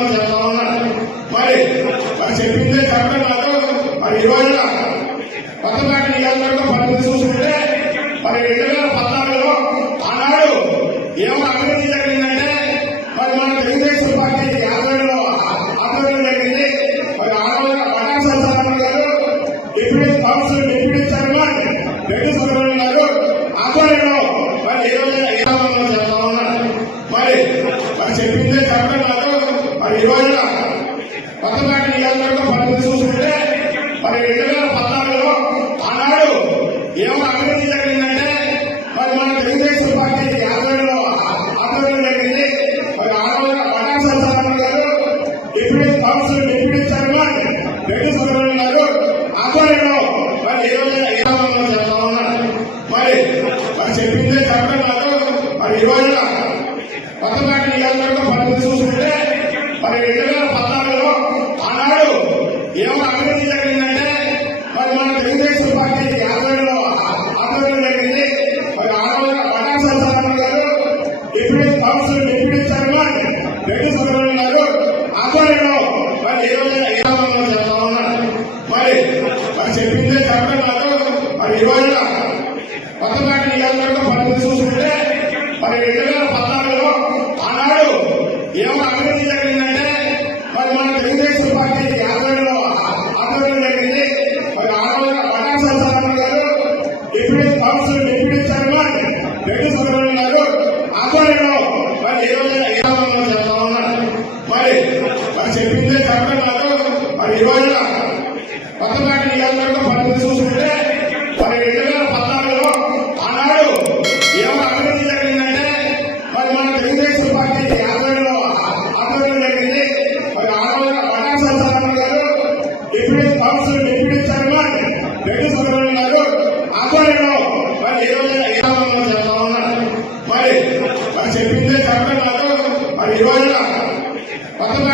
మనం చేస్తా ఉన్నారు మరి మరి చెప్పిందే చెప్పడం కాదు. మరి ఇవాళ కొత్తపేట నియోజకవర్గం పరిస్థితి చూసుకుంటే మరి రెండు వేల పద్నాలుగులో ఆనాడు ఏమో అభివృద్ధి జరిగిందంటే మరి మన తెలుగుదేశం పార్టీ ఆధ్వర్యంలో ఆధ్వర్యం జరిగింది మరి ఆడవాళ్ళ Pathan Satyanarayana garu deputy council deputy chairman Reddy Subrahmanyam garu ఆధ్వర్యంలో మరి ఏ రోజు ఏ మరి మరి చెప్పిందే చెప్పడం నాకు మరి ఇవాళ కొత్తపేట నియోజకవర్గం పరిస్థితి చూసుకుంటే మరి రెండు వేల పద్నాలుగులో ఆనాడు ఏమో అభివృద్ధి జరిగిందంటే మరి మన తెలుగుదేశం పార్టీ ఆధ్వర్యంలో ఆధ్వర్యం జరిగింది. మరి ఆడవాళ్ళ Pathan Satyanarayana garu deputy council deputy chairman Reddy Subrahmanyam garu ఆధ్వర్యంలో మరి ఈ రోజు ఏడాది చేస్తా ఉన్నారు. మరి మరి చెప్పిందే కరెక్ట్ నాకు మరి ఇవాళ కొత్తపేట నియోజకవర్గం మరి రెండు వేల పద్నాలుగులో ఆనాడు ఏమో అభివృద్ధి జరిగిందంటే మరి మన తెలుగుదేశం పార్టీ ఆధ్వర్యంలో ఆధ్వర్యం జరిగింది. మరి ఆడవాళ్ళ Pathan Satyanarayana garu deputy council deputy chairman Reddy Subrahmanyam garu ఆధ్వర్యంలో మరి ఈ రోజు ఏడాది చేస్తా ఉన్నారు? మరి మరి చెప్పిందే కరెక్ట్ మరి ఇవాళ కొత్తపేట నియోజకవర్గం పరిస్థితి చూసుకుంటే మరి రెండు వేల పద్నాలుగులో మరి ఈ రోజు ఏడాది చేస్తా మరి మరి చెప్పిందే నాకు మరి ఇవాళ కొత్తపేట నియోజకవర్గం పరిస్థితి చూసుకుంటే మరి రెండు వేల పద్నాలుగులో ఆనాడు ఏమో అభివృద్ధి జరిగిందంటే మరి మన తెలుగుదేశం పార్టీ ఆధ్వర్యంలో ఆధ్వర్యం జరిగింది. మరి ఆడవాళ్ళ Pathan Satyanarayana garu deputy council deputy chairman Reddy Subrahmanyam garu ఆధ్వర్యంలో మరి ఈ రోజు ఏడాది చేస్తా మరి మరి ఇరవై ఏళ్ళ పంతొమ్మిది